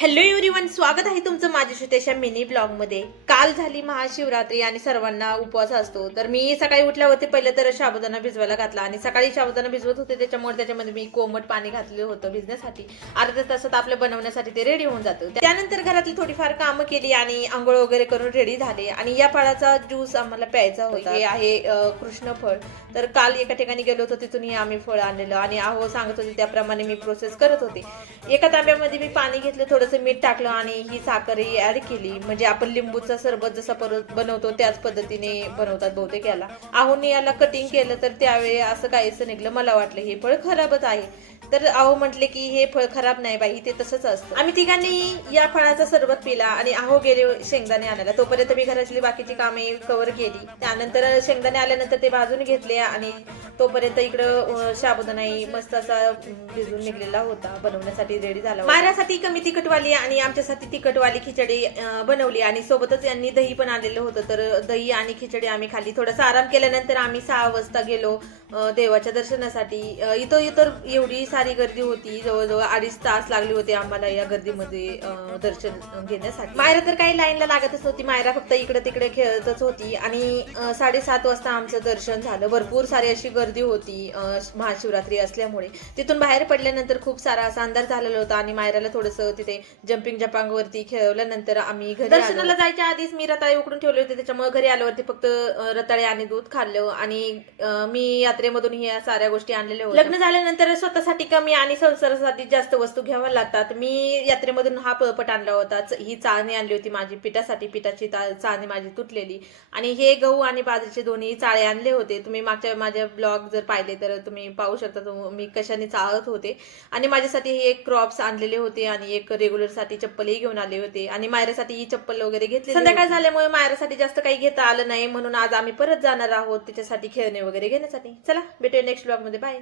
Hello everyone, स्वागत आहे तुमचं माझ्या छोट्याशा मिनी ब्लॉग मध्ये। काल झाली महाशिवरात्री आणि सर्वांना उपवास असतो, तर मी सकाळी उठल्यावरती पहिले तर साबुदाणा भिजवायला घातला आणि सकाळी साबुदाणा भिजवत होते त्याच्यामुळे त्याच्यामध्ये मी कोमट पाणी घातलं होतं भिजण्यासाठी। अर्ध्या तासात आपलं बनवण्यासाठी ते रेडी होऊन जातं। त्यानंतर घरातली थोडीफार कामं केली आणि आंघोळ वगैरे करून रेडी झाले आणि या फळाचा ज्यूस आम्हाला प्यायचा होता। हे आहे कृष्ण फळ। तर काल एका ठिकाणी गेलो होतो, तिथून आम्ही फळ आणलेलं आणि आहो सांगत होते त्याप्रमाणे मी प्रोसेस करत होते। एका तांब्यामध्ये मी पाणी घेतलं, थोडंसं मीठ टाकलं आणि ही साखरही ऍड केली। म्हणजे आपण लिंबूचा सरबत जसा बनवतो त्याच पद्धतीने बनवतात बहुतेक याला। आहोने याला कटिंग केलं तर त्यावेळी असं काहीच निघलं। मला वाटलं हे फळ खराबच आहे, तर आहो म्हटले की हे फळ खराब नाही बाई, ते तसंच असतं। आम्ही तिघांनी या फळाचा सरबत पिला आणि आहो गेले शेंगदाणे आणायला। तोपर्यंत मी घरातली बाकीची कामे कव्हर केली। त्यानंतर शेंगदाणे आल्यानंतर ते भाजून घेतले आणि तोपर्यंत इकडं साबुदाणाही मस्त असा भिजून निघलेला होता, बनवण्यासाठी रेडी झाला। माझ्यासाठी कमी तिखटवाली आणि आमच्यासाठी तिखटवाली खिचडी बनवली आणि सोबतच यांनी दही पण आणलेलं होतं। तर दही आणि खिचडी आम्ही खाल्ली। थोडासा आराम केल्यानंतर आम्ही 6 वाजता गेलो देवाच्या दर्शनासाठी। इतर एवढी सारी गर्दी होती, जवळजवळ 2.5 तास लागले होते आम्हाला या गर्दीमध्ये दर्शन घेण्यासाठी। मायरा तर काही लाईनला लागतच नव्हती, मायरा फक्त इकडे तिकडे खेळतच होती आणि 7:30 वाजता आमचं दर्शन झालं। भरपूर सारी अशी गर्दी होती महाशिवरात्री असल्यामुळे। तिथून बाहेर पडल्यानंतर खूप सारा असा अंधार झालेला होता आणि मायराला थोडंसं तिथे जम्पिंग जपांगवरती खेळवल्यानंतर आम्ही घरी दर्शनाला जायच्या आधीच मी रताळे उकडून ठेवले होते, त्याच्यामुळे घरी आल्यावरती फक्त रताळे आणि दूध खाल्लं आणि मी यात्रेमधून ह्या साऱ्या गोष्टी आणलेल्या होत्या। लग्न झाल्यानंतर स्वतःसाठी कमी आणि संसारासाठी जास्त वस्तू घ्याव्या लागतात। मी यात्रेमधून हा पळपट आणला होता, ही चाळणी आणली होती माझी पिठासाठी, पिठाची चाळणी माझी तुटलेली, आणि हे गहू आणि बाजरीचे दोन्ही चाळे आणले होते। तुम्ही मागच्या माझे ब्लॉग जर पाहिले तर तुम्ही पाहू शकता मी कशाने चाळत होते। आणि माझ्यासाठी हे एक क्रॉप्स आणलेले होते आणि एक रेग्युलर साठी चप्पलही घेऊन आले होते आणि मायरासाठी ही चप्पल वगैरे घेतली। संध्याकाळ झाल्यामुळे मायरासाठी जास्त काही घेता आलं नाही, म्हणून आज आम्ही परत जाणार आहोत तिच्यासाठी खेळणे वगैरे घेण्यासाठी। चला भेटूया नेक्स्ट ब्लॉग मध्ये, बाय।